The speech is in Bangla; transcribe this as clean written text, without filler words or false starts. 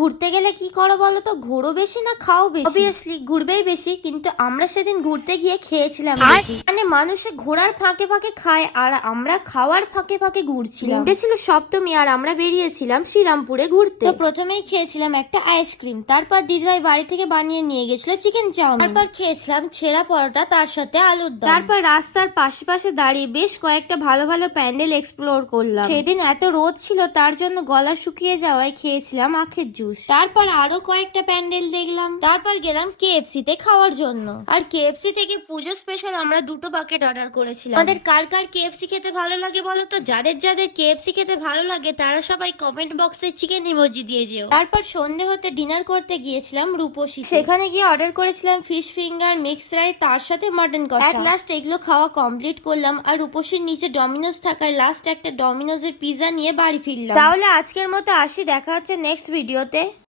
ঘুরতে গেলে কি করো বলো তো? ঘোরো বেশি না খাও বেশি? অবভিয়াসলি ঘুরবেই বেশি, কিন্তু আমরা সেদিন ঘুরতে গিয়ে খেয়েছিলাম বেশি। মানে মানুষে ঘোরার ফাঁকে ফাঁকে খায় আর আমরা খাওয়ার ফাঁকে ফাঁকে ঘুরছিলাম। দিনটা ছিল সপ্তমী আর আমরা বেরিয়েছিলাম শ্রীরামপুরে ঘুরতে। তো প্রথমেই খেয়েছিলাম একটা আইসক্রিম, তারপর দিদিভাই বাড়ি থেকে বানিয়ে নিয়ে গেছিল চিকেন চাউমিন, তারপর খেয়েছিলাম ছেঁড়া পরোটা তার সাথে আলুর দম। তারপর রাস্তার পাশে পাশে দাঁড়িয়ে বেশ কয়েকটা ভালো ভালো প্যান্ডেল এক্সপ্লোর করলাম। সেদিন এত রোদ ছিল তার জন্য গলা শুকিয়ে যাওয়ায় খেয়েছিলাম আখের জুস। তারপর আরো কয়েকটা প্যান্ডেল দেখলাম, তারপর গেলাম কেএফসি তে খাওয়ার জন্য। আর কেএফসি থেকে পুজো স্পেশাল আমরা 2টো বাকেট অর্ডার করেছিলাম। আমাদের কার কার কেএফসি খেতে ভালো লাগে বলো তো? যাদের যাদের কেএফসি খেতে ভালো লাগে তারা সবাই কমেন্ট বক্সে চিকেন ইমোজি দিয়ে যেও। তারপর সন্ধে হতে ডিনার করতে গিয়েছিলাম রূপসী, সেখানে গিয়ে অর্ডার করেছিলাম ফিশ ফিঙ্গার, মিক্স রাইস, তার সাথে মটন কষা। এট লাস্ট এগুলো খাওয়া কমপ্লিট করলাম আর রূপসীর নিচে ডমিনোজ থাকায় লাস্ট একটা ডমিনোজের পিজা নিয়ে বাড়ি ফিরলাম। তাহলে আজকের মতো আসি, দেখা হচ্ছে নেক্সট ভিডিওতে।